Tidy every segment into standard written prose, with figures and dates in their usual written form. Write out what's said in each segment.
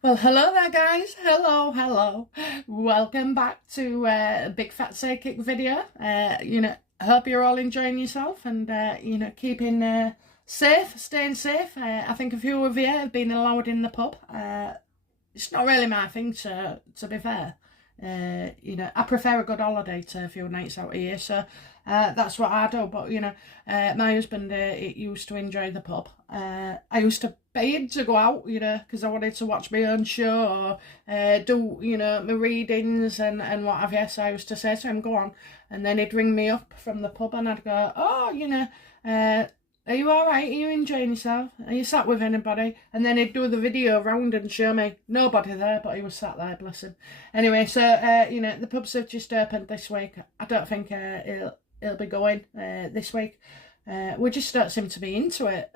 Well, hello there, guys. Hello. Welcome back to a Big Fat Psychic video. I hope you're all enjoying yourself and, keeping safe, staying safe. I think a few of you have been allowed in the pub. It's not really my thing, to be fair. I prefer a good holiday to a few nights out of here, so that's what I do. But my husband used to enjoy the pub. I used to pay him to go out, because I wanted to watch my own show or do my readings and what have you. So I used to say to him, "Go on," and then he'd ring me up from the pub and I'd go, "Oh, are you alright? Are you enjoying yourself? Are you sat with anybody?" And then he'd do the video round and show me nobody there, but he was sat there, bless him. Anyway, so, the pubs have just opened this week. I don't think he'll be going this week. We just don't seem to be into it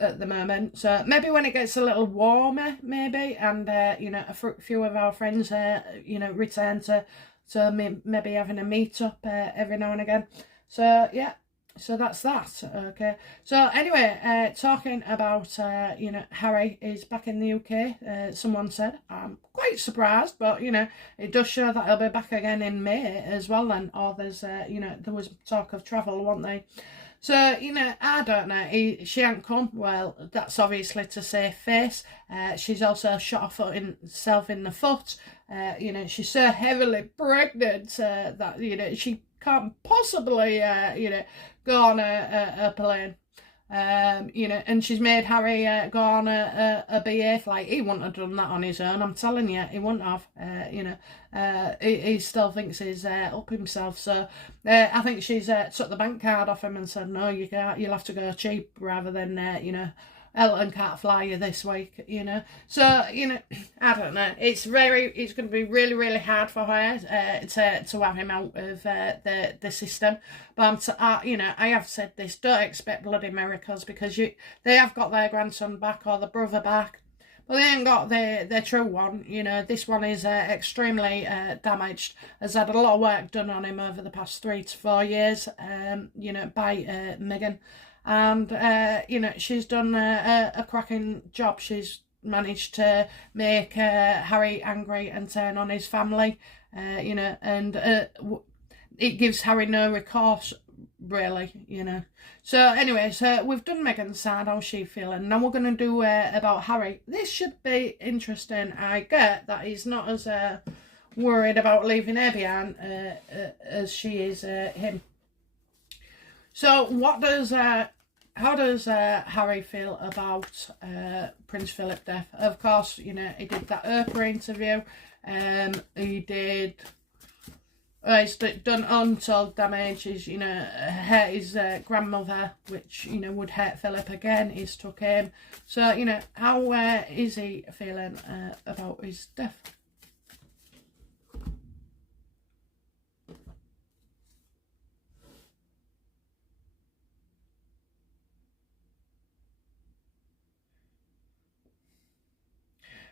at the moment. So maybe when it gets a little warmer, maybe, and, a few of our friends, return to maybe having a meet-up every now and again. So, yeah. So that's that, okay. So anyway, talking about, Harry is back in the UK, someone said. I'm quite surprised, but, it does show that he'll be back again in May as well then, or there's, there was talk of travel, wasn't there? So, I don't know, she ain't come. Well, that's obviously to save face. She's also shot herself in the foot. She's so heavily pregnant that, she can't possibly, go on a plane. And she's made Harry go on a BA flight. He wouldn't have done that on his own, I'm telling you. He wouldn't have. He still thinks he's up himself. So I think she's took the bank card off him and said, "No, you can't. You'll have to go cheap," rather than, Elton can't fly you this week, So, I don't know. It's going to be really, really hard for her to have him out of the system. But, I have said this, don't expect bloody miracles, because they have got their grandson back or the brother back. But they ain't got their true one. This one is extremely damaged. Has had a lot of work done on him over the past 3 to 4 years, by Meghan. And, she's done a cracking job. She's managed to make Harry angry and turn on his family, and it gives Harry no recourse, really, So anyway, so we've done Meghan's side, how's she feeling? Now we're going to do about Harry. This should be interesting. I get that he's not as worried about leaving her behind as she is him. So how does Harry feel about Prince Philip death? Of course, he did that Oprah interview. He did. He's done untold damage. He's, hurt his grandmother, which, would hurt Philip again. He's took him. So, how is he feeling about his death?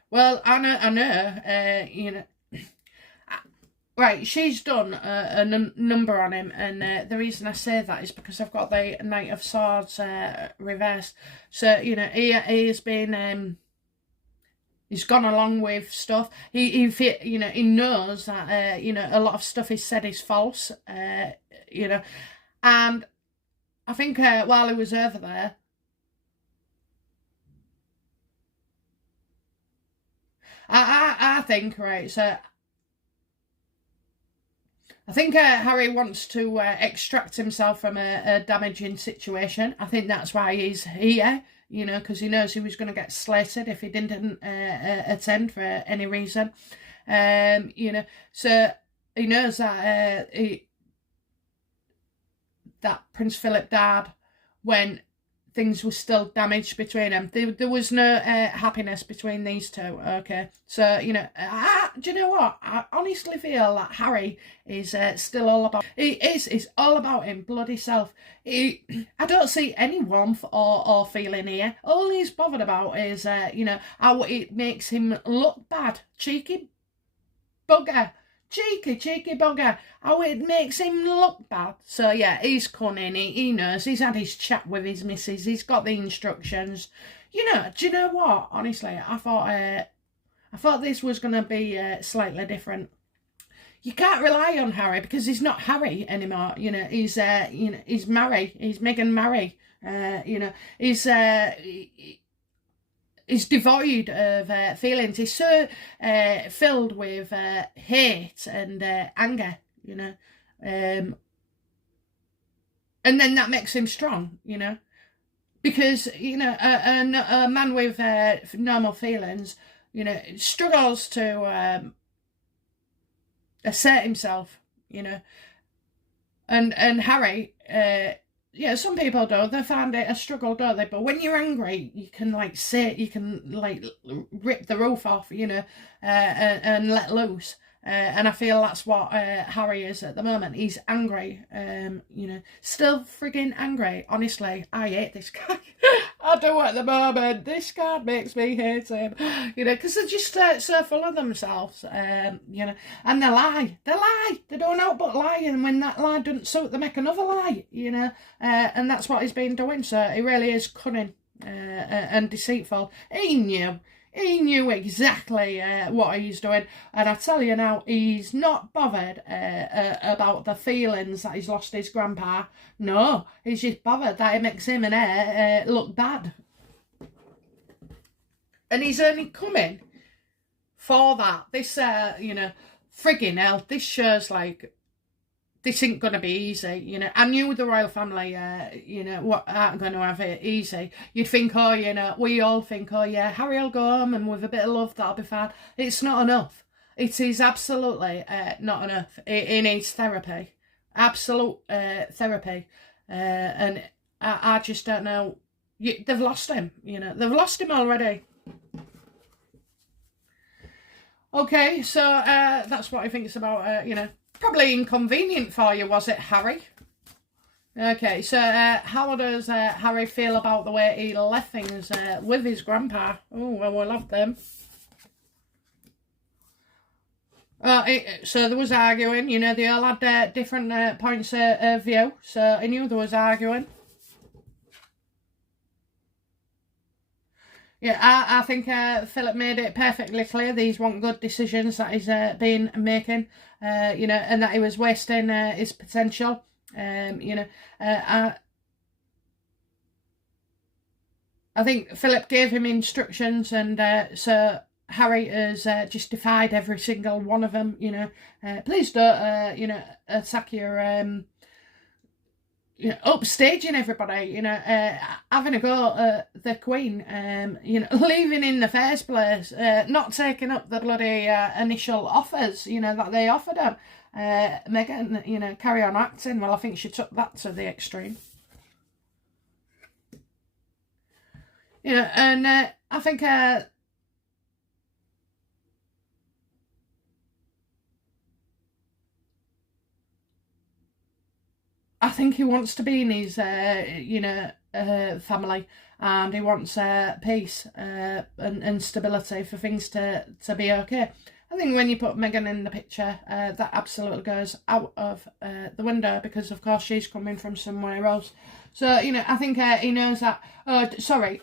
Well, I know, right, she's done a number on him, and the reason I say that is because I've got the Knight of Swords reversed. So, he has been, he's gone along with stuff. He knows that, a lot of stuff he said is false, and I think while he was over there, I think, right, so I think Harry wants to extract himself from a damaging situation. I think that's why he's here, because he knows he was going to get slated if he didn't attend for any reason. So he knows that that Prince Philip died when things were still damaged between them. There was no happiness between these two, okay? So, do you know what? I honestly feel that Harry is still all about... It's all about him bloody self. I don't see any warmth or feeling here. All he's bothered about is, how it makes him look bad. Cheeky bugger. Cheeky bugger. How it makes him look bad. So yeah, he's cunning. He knows. He's had his chat with his missus. He's got the instructions. Do you know what? Honestly, I thought I thought this was going to be slightly different. You can't rely on Harry because he's not Harry anymore. You know, he's he's Mary. He's Meghan Mary. You know, he's devoid of feelings. He's so filled with hate and anger. You know, and then that makes him strong. You know, because you know a man with normal feelings, you know, struggles to assert himself, you know, and Harry, yeah, some people do. They find it a struggle, don't they? But when you're angry, you can like you can like rip the roof off, you know, and let loose. And I feel that's what Harry is at the moment. He's angry, you know, still frigging angry. Honestly, I hate this guy. I do at the moment. This guy makes me hate him, you know, because they're just so full of themselves, you know, and they lie. They don't know but lie, and when that lie doesn't suit, they make another lie, you know, and that's what he's been doing. So he really is cunning and deceitful. He knew exactly what he's doing, and I tell you now, he's not bothered about the feelings that he's lost his grandpa. No, he's just bothered that it makes him and her look bad. And he's only coming for that. This, you know, frigging hell, this show's like, this ain't going to be easy, you know. I knew the royal family, you know, aren't going to have it easy. You'd think, oh, you know, we all think, oh, yeah, Harry will go home and with a bit of love, that'll be fine. It's not enough. It is absolutely not enough. It needs therapy. Absolute therapy. And I just don't know. They've lost him, you know. They've lost him already. Okay, so that's what he thinks about, you know. Probably inconvenient for you, was it, Harry? Okay, so how does Harry feel about the way he left things with his grandpa? Oh, well, we'll have them. So there was arguing, you know, they all had different points of view, so I knew there was arguing. Yeah, I think Philip made it perfectly clear these weren't good decisions that he's been making, you know, and that he was wasting his potential. You know, I think Philip gave him instructions, and so Harry has just defied every single one of them. You know, please don't, you know, attack your you know, upstaging everybody, you know, having a go at the Queen, you know, leaving in the first place, not taking up the bloody initial offers, you know, that they offered him. Meghan, you know, carry on acting. Well, I think she took that to the extreme. You know, and I think I think he wants to be in his, you know, family, and he wants peace and stability for things to be okay. I think when you put Meghan in the picture, that absolutely goes out of the window because, of course, she's coming from somewhere else. So, you know, I think he knows that. Sorry,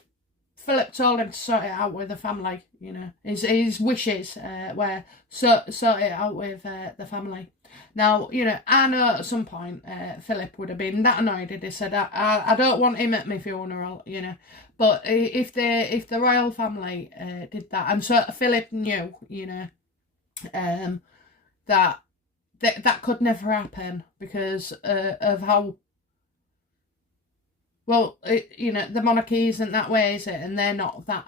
Philip told him to sort it out with the family, you know. His wishes were sort it out with the family. Now, you know, I know at some point Philip would have been that annoyed if he said, I don't want him at my funeral, you know. But if the royal family did that, and so Philip knew, you know, that could never happen because of how, well, you know, the monarchy isn't that way, is it? And they're not that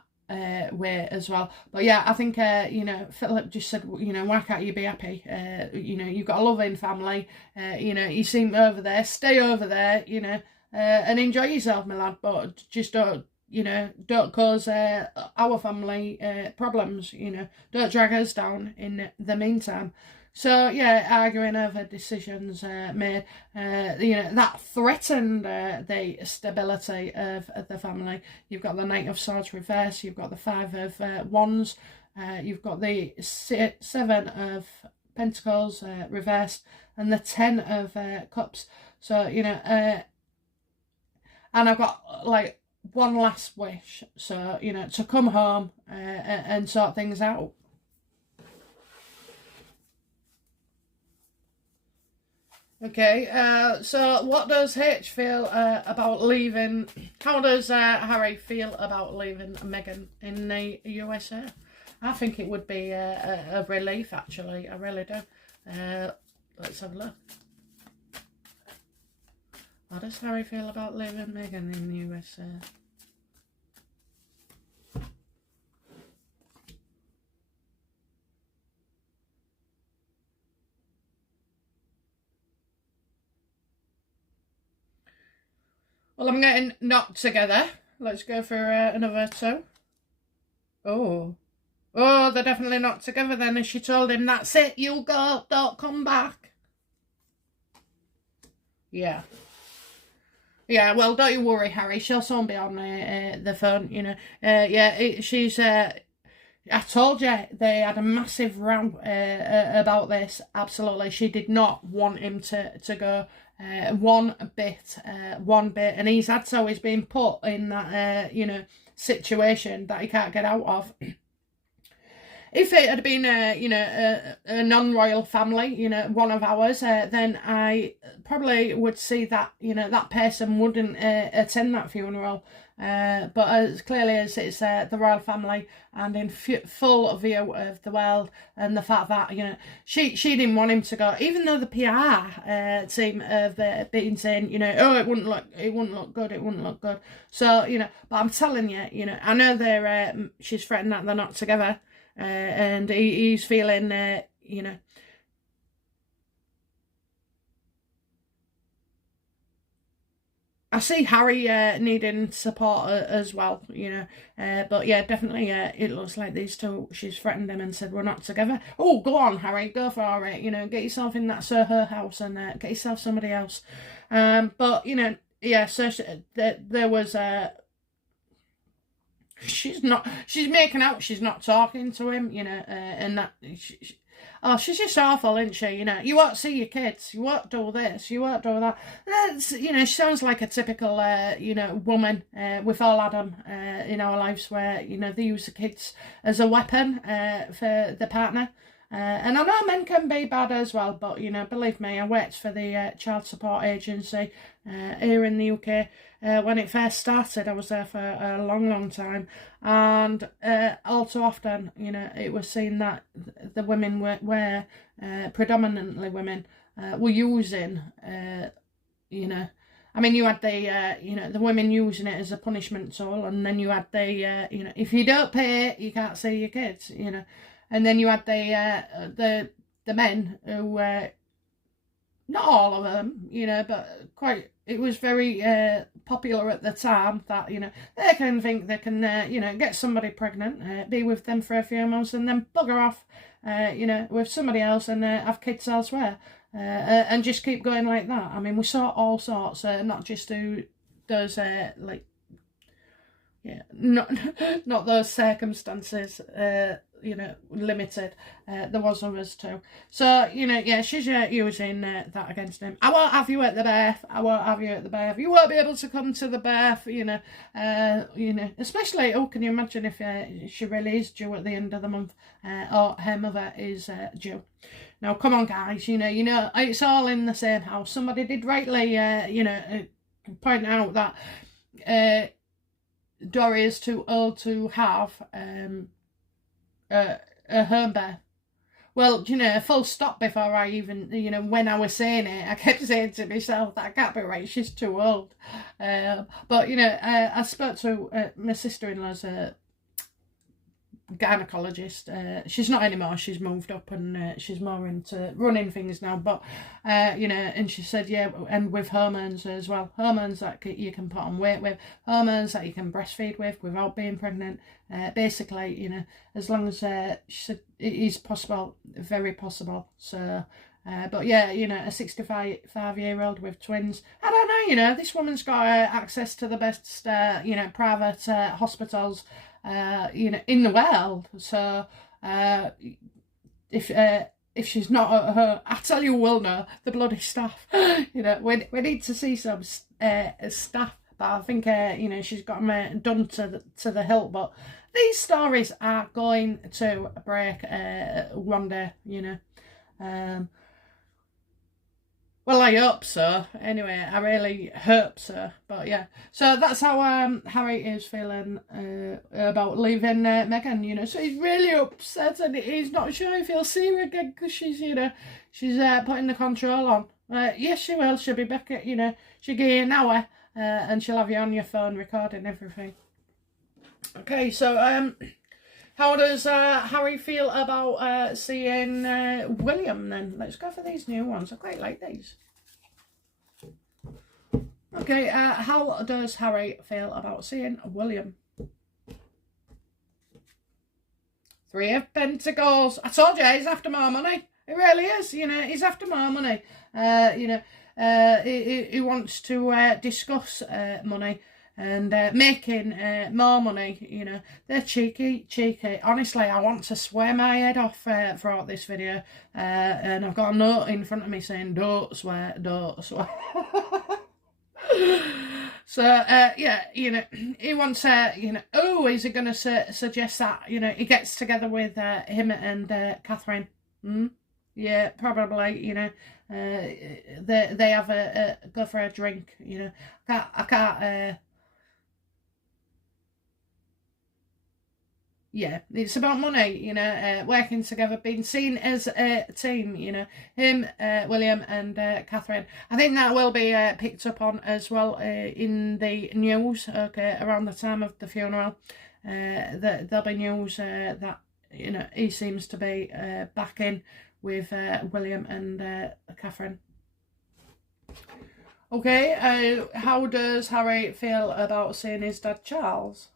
way as well. But yeah, I think, you know, Philip just said, you know, why can't you be happy? You know, you've got a loving family. You know, you seem over there, stay over there, you know, and enjoy yourself, my lad. But just don't, you know, don't cause our family problems, you know. Don't drag us down in the meantime. So, yeah, arguing over decisions made, you know, that threatened the stability of the family. You've got the Knight of Swords reversed, you've got the Five of Wands, you've got the Seven of Pentacles reversed, and the Ten of Cups. So, you know, and I've got, like, one last wish. So, you know, to come home and sort things out. Okay, so what does H feel about leaving? How does Harry feel about leaving Meghan in the USA? I think it would be a relief, actually. I really do. Let's have a look. How does Harry feel about leaving Meghan in the USA? Well, I'm getting knocked together. Let's go for another two. Oh. Oh, they're definitely not together then. And she told him, that's it, you go, don't come back. Yeah. Yeah, well, don't you worry, Harry. She'll soon be on the phone, you know. She's... I told you they had a massive row about this. Absolutely. She did not want him to go one bit. And he's had so he's been put in that, situation that he can't get out of. If it had been a non-royal family, one of ours, then I probably would see that, that person wouldn't attend that funeral. But as clearly as it's the royal family and in full view of the world, and the fact that, she didn't want him to go, even though the PR team have been saying, oh, it wouldn't look good. So, but I'm telling you, I know she's threatened that they're not together. And he's feeling, I see Harry needing support as well, but yeah, definitely it looks like these two, she's threatened him and said, we're not together. Oh, go on, Harry, go for it, get yourself in that her house and get yourself somebody else. But, yeah, so there was... she's making out she's not talking to him, and that she's just awful, isn't she? You won't see your kids, you won't do this, you won't do that. That's, she sounds like a typical woman. We've all had them in our lives where they use the kids as a weapon for the partner. And I know men can be bad as well, but believe me, I worked for the child support agency here in the UK when it first started. I was there for a long time, and all too often, it was seen that the women were predominantly women were using, I mean, you had the women using it as a punishment tool, and then you had if you don't pay, you can't see your kids, and then you had the men who, not all of them, but quite, it was very popular at the time that, they can think they can, get somebody pregnant, be with them for a few months and then bugger off, with somebody else and have kids elsewhere. And just keep going like that. I mean, we saw all sorts, not just who does, not those circumstances, limited. There was others too. So, she's using that against him. I won't have you at the birth. I won't have you at the birth. You won't be able to come to the birth, especially, can you imagine if she really is due at the end of the month, or her mother is due. Now, come on, guys, it's all in the same house. Somebody did rightly, point out that Dory is too old to have a home birth. Well, full stop before I even, when I was saying it, I kept saying to myself that I can't be right, she's too old. But, I spoke to my sister-in-law's gynecologist. She's not anymore, she's moved up and she's more into running things now, but and she said, yeah, and with hormones as well, hormones that you can put on weight with, hormones that you can breastfeed with without being pregnant, basically, as long as she said it is possible, very possible. So but yeah, a 65-year-old with twins, I don't know, this woman's got access to the best private hospitals in the world. So if she's not at her, I tell you, we'll know, the bloody staff. We need to see some staff. But I think she's got them done to the hilt. But these stories are going to break one day. Well, I hope so. Anyway, I really hope so. But yeah, so that's how Harry is feeling about leaving Meghan. You know, so he's really upset, and he's not sure if he'll see her again because she's, you know, she's putting the control on. Yes, she will. She'll be back at, you know, she'll give you an hour, and she'll have you on your phone recording everything. Okay, so how does Harry feel about seeing William then? Let's go for these new ones. I quite like these. Okay, how does Harry feel about seeing William? Three of Pentacles. I told you, he's after more money. He really is, you know, he's after more money. You know, he wants to discuss money. And making more money, you know. They're cheeky. Honestly, I want to swear my head off throughout this video. And I've got a note in front of me saying, don't swear. So, yeah, you know, he wants, you know, oh, is he going to suggest that, you know, he gets together with him and Catherine? Yeah, probably, you know. They have a go for a drink, you know. I can't yeah, it's about money, you know, working together, being seen as a team, you know, him, William and Catherine. I think that will be picked up on as well in the news, okay, around the time of the funeral. There'll be news that, you know, he seems to be back in with William and Catherine. Okay, how does Harry feel about seeing his dad Charles?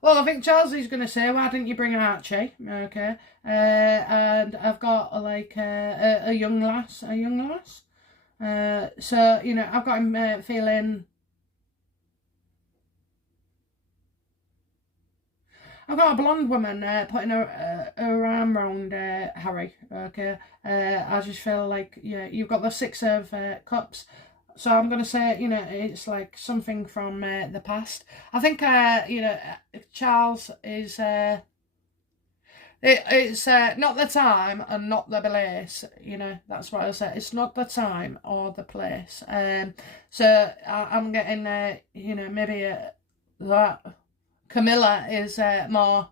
Well, I think Charles is going to say, why didn't you bring Archie? Okay. And I've got like a young lass. So, you know, I've got him feeling... I've got a blonde woman putting her arm around Harry, okay? I just feel like, yeah, you've got the Six of Cups. So I'm going to say, you know, it's like something from the past. I think, you know, Charles is... it's not the time and not the place, you know, that's what I say. It's not the time or the place. So I'm getting, you know, maybe that Camilla is more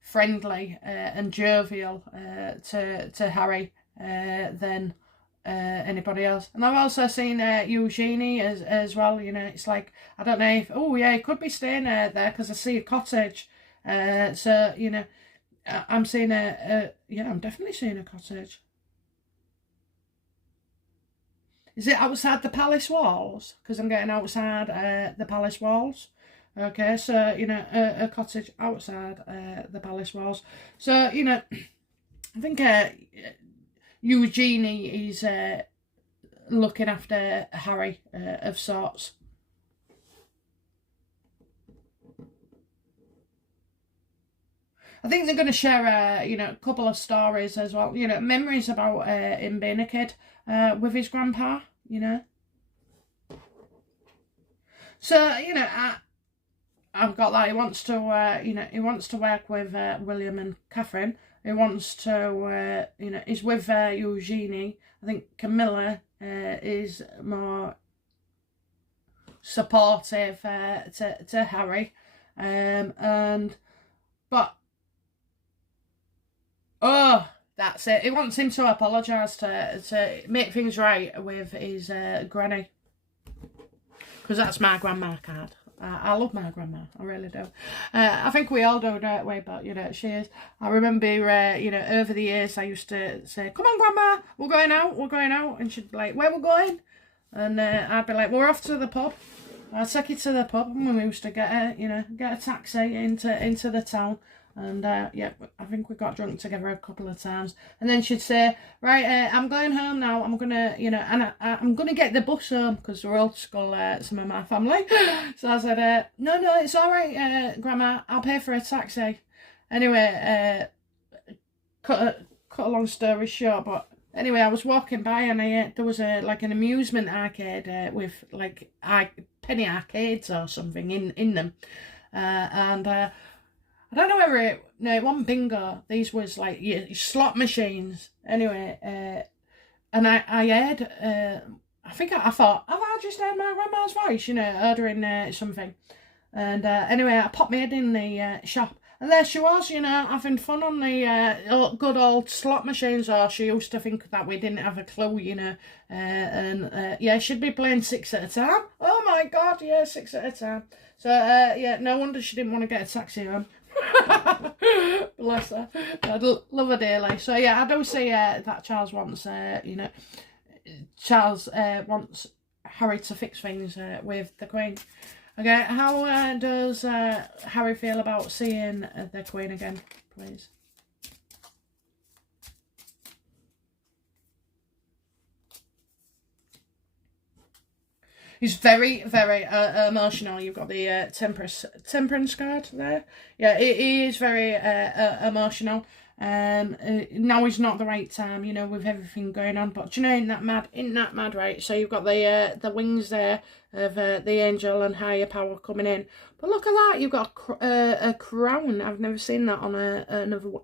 friendly and jovial to Harry than anybody else. And I've also seen Eugenie as well, you know. It's like, I don't know if, oh yeah, he could be staying there because I see a cottage. So, you know, I'm seeing yeah, I'm definitely seeing a cottage. Is it outside the palace walls? Because I'm getting outside the palace walls. Okay, so, you know, a cottage outside the palace walls. So, you know, I think Eugenie is looking after Harry of sorts. I think they're going to share, you know, a couple of stories as well. You know, memories about him being a kid with his grandpa, you know. So, you know, I've got that. He wants to, you know, he wants to work with William and Catherine. He wants to, you know, he's with Eugenie. I think Camilla is more supportive to Harry. But oh, that's it. He wants him to apologise to make things right with his granny. Because that's my grandma card. I love my grandma. I really do. I think we all do, don't we? But, you know, she is. I remember, you know, over the years, I used to say, come on, Grandma, we're going out. And she'd be like, where we're going? And I'd be like, we're off to the pub. I'd take you to the pub. And we used to get a taxi into the town. And, yeah, I think we got drunk together a couple of times. And then she'd say, right, I'm going home now. I'm going to, you know, and I'm going to get the bus home because we're old school, some of my family. So I said, no, it's all right, Grandma. I'll pay for a taxi. Anyway, cut a long story short, but anyway, I was walking by and there was like an amusement arcade with like penny arcades or something in them. And I don't know whether it wasn't bingo. These was like slot machines. Anyway, and I heard, I thought, have I just heard my grandma's voice, ordering something. And anyway, I popped my head in the shop. And there she was, having fun on the good old slot machines. Or she used to think that we didn't have a clue, yeah, she'd be playing 6 at a time. Oh my God, yeah, 6 at a time. So, yeah, no wonder she didn't want to get a taxi home. Bless her. I'd love her dearly. So, yeah, I do see that Charles wants, Charles wants Harry to fix things with the Queen. Okay, how does Harry feel about seeing the Queen again, please? He's very, very emotional. You've got the temperance card there. Yeah, he is very emotional. Now is not the right time, with everything going on. But isn't that mad, right? So you've got the wings there of the angel and higher power coming in. But look at that, you've got a crown. I've never seen that on the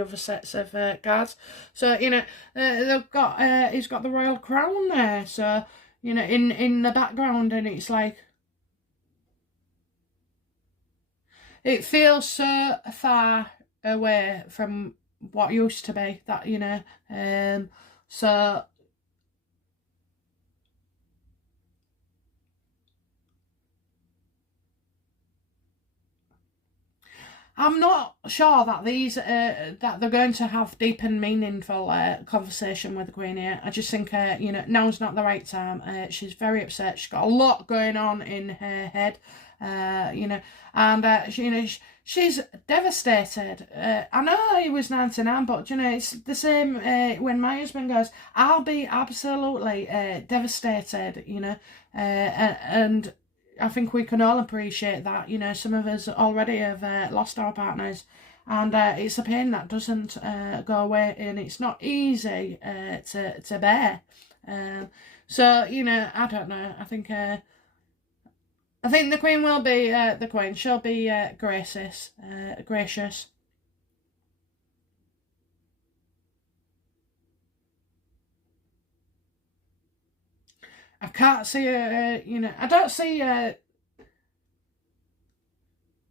other sets of cards. So they've got he's got the royal crown there. So in the background, and it's like it feels so far away from what used to be, that so I'm not sure that these that they're going to have deep and meaningful conversation with the Queen here. I just think now's not the right time. She's very upset. She's got a lot going on in her head, and she's devastated. I know he was 99, but it's the same when my husband goes, I'll be absolutely devastated, and I think we can all appreciate that. Some of us already have lost our partners, and it's a pain that doesn't go away, and it's not easy to bear. So I don't know. I think the Queen will be the Queen. She'll be gracious. I can't see I don't see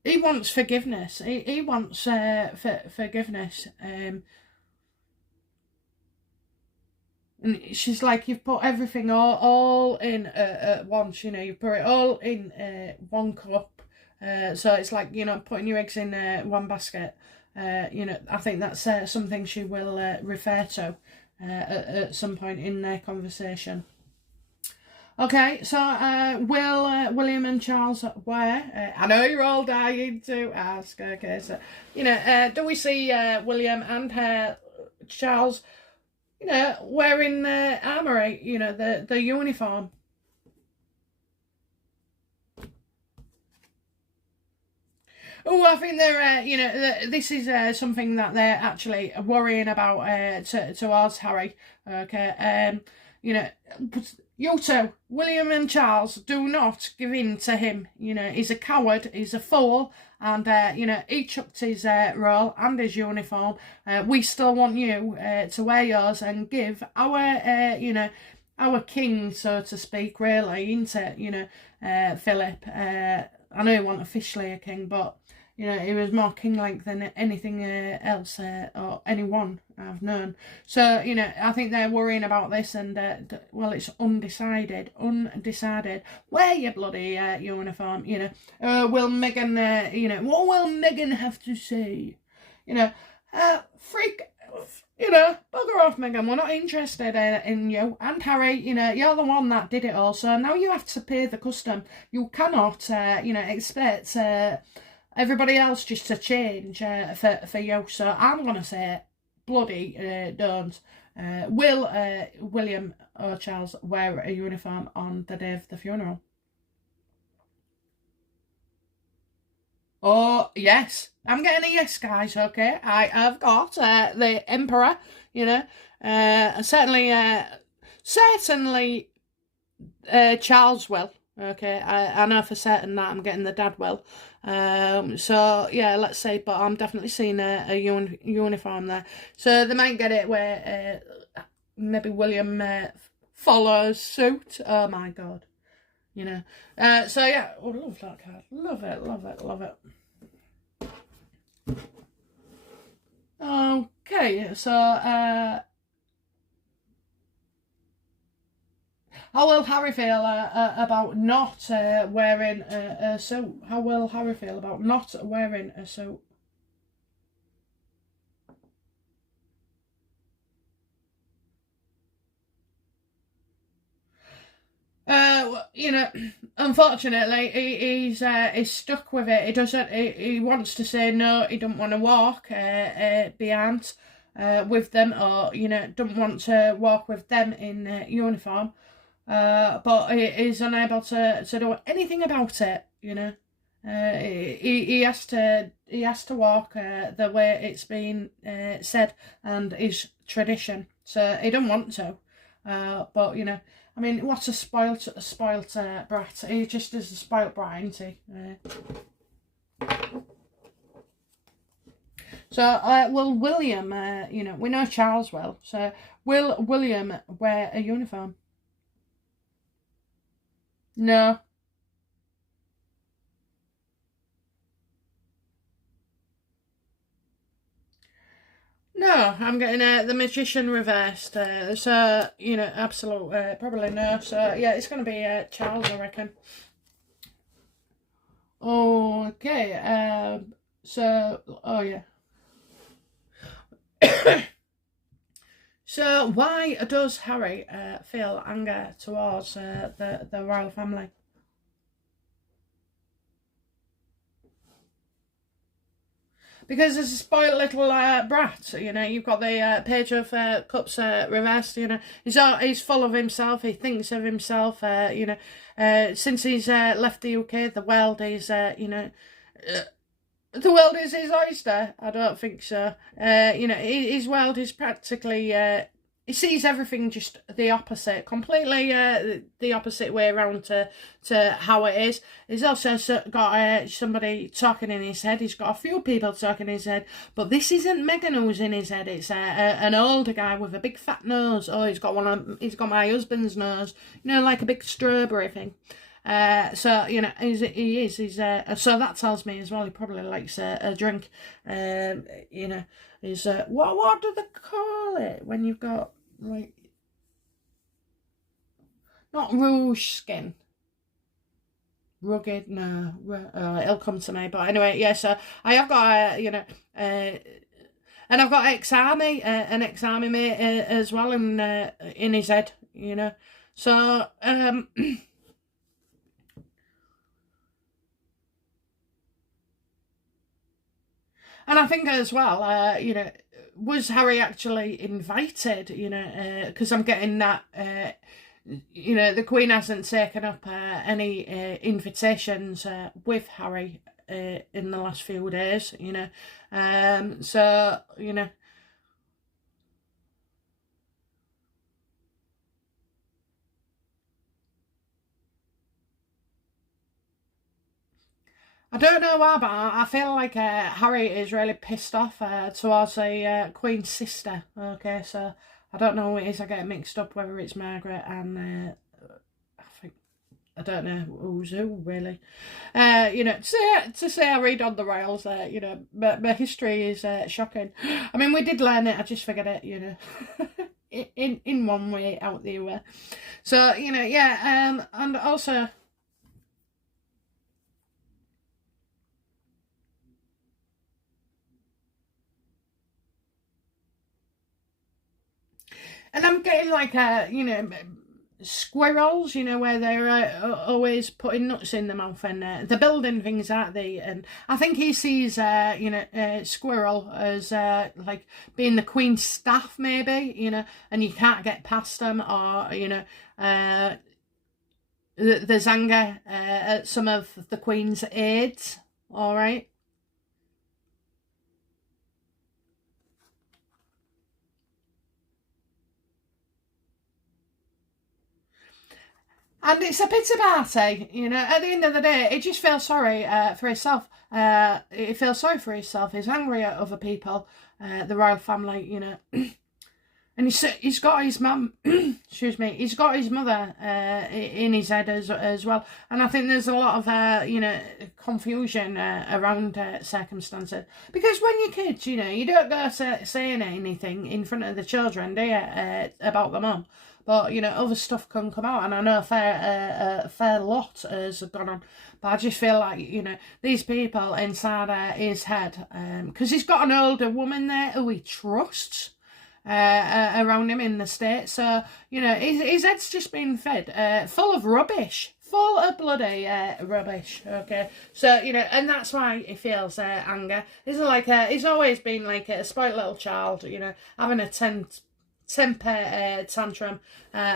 he wants forgiveness. He wants forgiveness. And she's like, you've put everything all in at once, you put it all in one cup. So it's like, putting your eggs in one basket. I think that's something she will refer to at some point in their conversation. Okay, so will William and Charles wear? I know you're all dying to ask. Okay, so do we see William and Charles, wearing the armoury, the uniform? Oh, I think they're, this is something that they're actually worrying about towards Harry. Okay, you two, William and Charles, do not give in to him. He's a coward, he's a fool, and, he chucked his role and his uniform. We still want you to wear yours and give our king, so to speak, really, into Philip. I know he wasn't officially a king, but he was more king-like than anything else or anyone I've known. So, I think they're worrying about this, and, well, it's undecided. Wear your bloody uniform, will Meghan, what will Meghan have to say? Freak, bugger off, Meghan, we're not interested in you. And Harry, you're the one that did it all, so now you have to pay the custom. You cannot, expect everybody else just to change for you. So I'm going to say, bloody don't. Will William or Charles wear a uniform on the day of the funeral? Oh, yes. I'm getting a yes, guys, okay? I have got the Emperor, certainly Charles will. Okay, I know for certain that I'm getting the dad will. So yeah, let's see, but I'm definitely seeing a uniform there. So they might get it where maybe William follows suit. Oh my god, you know. So yeah, oh, love that card. Love it, love it, love it. Okay, so how will Harry feel about not wearing a suit? How will Harry feel about not wearing a suit? You know, unfortunately, he's stuck with it. He doesn't. He wants to say no. He don't want to walk behind with them, or you know, don't want to walk with them in uniform. But he's unable to do anything about it. You know, he has to walk the way it's been said and is tradition. So he don't want to. But you know, I mean, what a spoilt brat. He just is a spoilt brat, isn't he? So, will William, you know, we know Charles will. So, will William wear a uniform? No. No, I'm getting the magician reversed. So, you know, absolute, probably no. So, yeah, it's going to be Charles, I reckon. Okay, so, oh yeah. So, why does Harry feel anger towards the royal family? Because there's a spoiled little brat, you know. You've got the page of cups reversed, you know. He's full of himself. He thinks of himself, you know. Since he's left the UK, the world is, you know. The world is his oyster. I don't think so. You know, his world is practically. He sees everything just the opposite, completely the opposite way around to how it is. He's also got somebody talking in his head. He's got a few people talking in his head, but this isn't Meghan who's in his head. It's an older guy with a big fat nose. Oh, he's got he's got my husband's nose. You know, like a big strawberry thing. So you know, he's so that tells me as well. He probably likes a drink. You know, is what do they call it when you've got like not rouge skin, rugged? No, it'll come to me. But anyway, yeah. So I have got you know. And I've got an ex-army mate as well in his head, you know. So and I think as well, you know, was Harry actually invited? You know, because I'm getting that. You know, the Queen hasn't taken up any invitations with Harry in the last few days. You know, so you know. I don't know why, but I feel like Harry is really pissed off towards the Queen's sister. Okay, so I don't know who it is. I get mixed up whether it's Margaret and I think I don't know who's who really. You know, to say I read on the rails. You know, my history is shocking. I mean, we did learn it. I just forget it. You know. In one way, out the other. So you know, yeah, and also. And I'm getting like you know, squirrels, you know, where they're always putting nuts in their mouth and they're building things, aren't they? And I think he sees, you know, squirrel as like being the Queen's staff, maybe, you know, and you can't get past them, or you know, there's anger at some of the Queen's aides. All right. And it's a pity party, you know. At the end of the day, he just feels sorry for himself. He feels sorry for himself. He's angry at other people, the royal family, you know. And he's got his mum, excuse me, he's got his mother in his head as well. And I think there's a lot of, you know, confusion around circumstances. Because when you're kids, you know, you don't go saying anything in front of the children, do you, about the mum. But, you know, other stuff can come out. And I know a fair lot has gone on. But I just feel like, you know, these people inside his head, because he's got an older woman there who he trusts. Around him in the States, so you know his head's just been fed full of rubbish, full of bloody rubbish. Okay, so you know, and that's why he feels anger. He's like he's always been like a spoiled little child, you know, having a temper tantrum.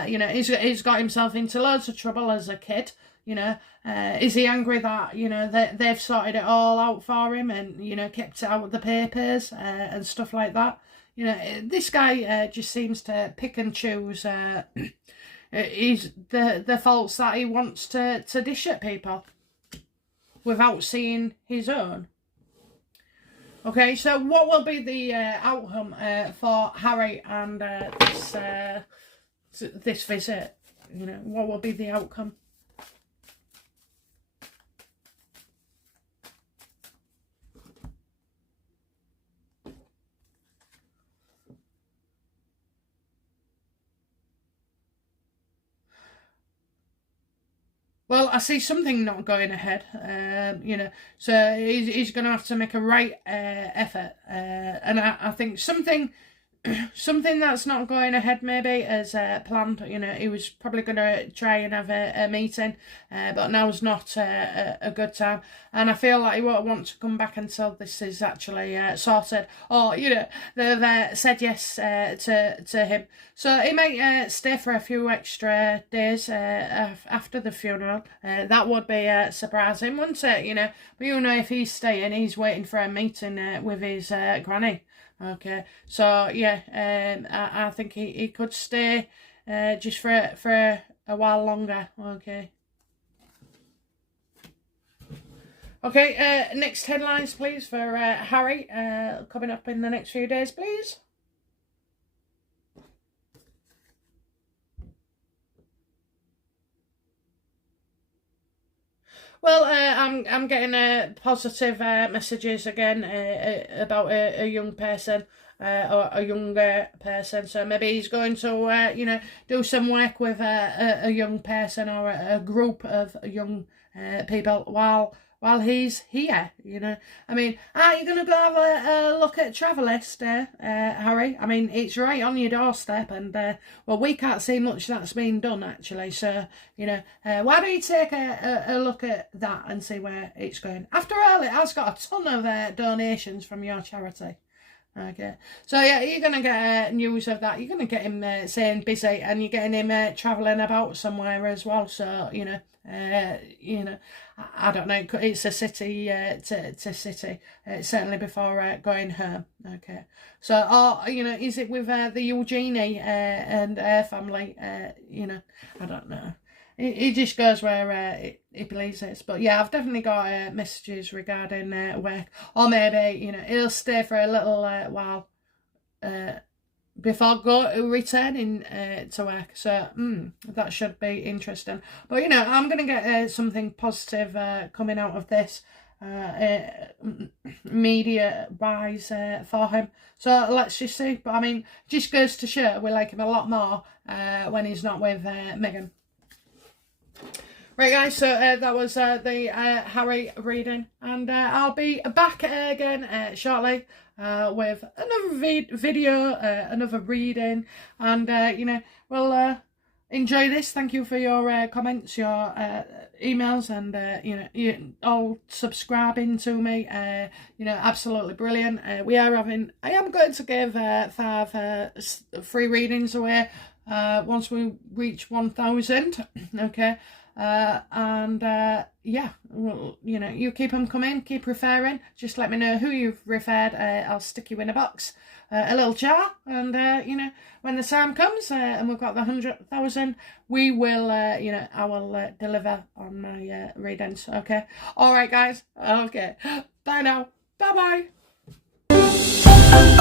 You know, he's got himself into loads of trouble as a kid. You know, is he angry that, you know, they've sorted it all out for him and, you know, kept it out of the papers and stuff like that? You know, this guy just seems to pick and choose the faults that he wants to dish at people without seeing his own. Okay, so what will be the outcome for Harry and this visit? You know, what will be the outcome? Well, I see something not going ahead, you know, so he's going to have to make a right effort, and I think something that's not going ahead maybe as planned. You know, he was probably going to try and have a meeting, but now's not a good time, and I feel like he won't want to come back until this is actually sorted, or you know, they've said yes to him. So he might stay for a few extra days after the funeral. That would be surprising, wouldn't it? You know, but you know, if he's staying, he's waiting for a meeting with his granny. Okay, so yeah, I think he could stay just for a while longer. Okay. Okay, next headlines, please, for Harry coming up in the next few days, please. Well, I'm getting positive messages again about a young person or a younger person. So maybe he's going to you know, do some work with a young person or a group of young people while he's here. You know, I mean, are you going to go have a look at Travelist, Harry? I mean, it's right on your doorstep, and well, we can't see much that's been done actually. So you know, why don't you take a look at that and see where it's going? After all, it has got a ton of donations from your charity. Okay, so yeah, you're going to get news of that. You're going to get him saying busy, and you're getting him travelling about somewhere as well. So, you know, I don't know, it's a city to city, certainly before going home. Okay, so, or, you know, is it with the Eugenie and her family? You know, I don't know. He just goes where he pleases. But yeah, I've definitely got messages regarding work. Or maybe, you know, he'll stay for a little while before returning to work. So that should be interesting. But, you know, I'm going to get something positive coming out of this media-wise for him. So let's just see. But, I mean, just goes to show we like him a lot more when he's not with Meghan. Right guys, so that was the Harry reading, and I'll be back again shortly with another video, another reading, and you know, we'll enjoy this. Thank you for your comments, your emails, and you know, you all subscribing to me. You know, absolutely brilliant. I am going to give 5 free readings away once we reach 1,000. Okay. Yeah, well, you know, you keep them coming, keep referring. Just let me know who you've referred. I'll stick you in a box, a little jar, and you know, when the time comes and we've got the 100,000, we will, you know, I will deliver on my readings. Okay, all right, guys. Okay, bye now. Bye bye.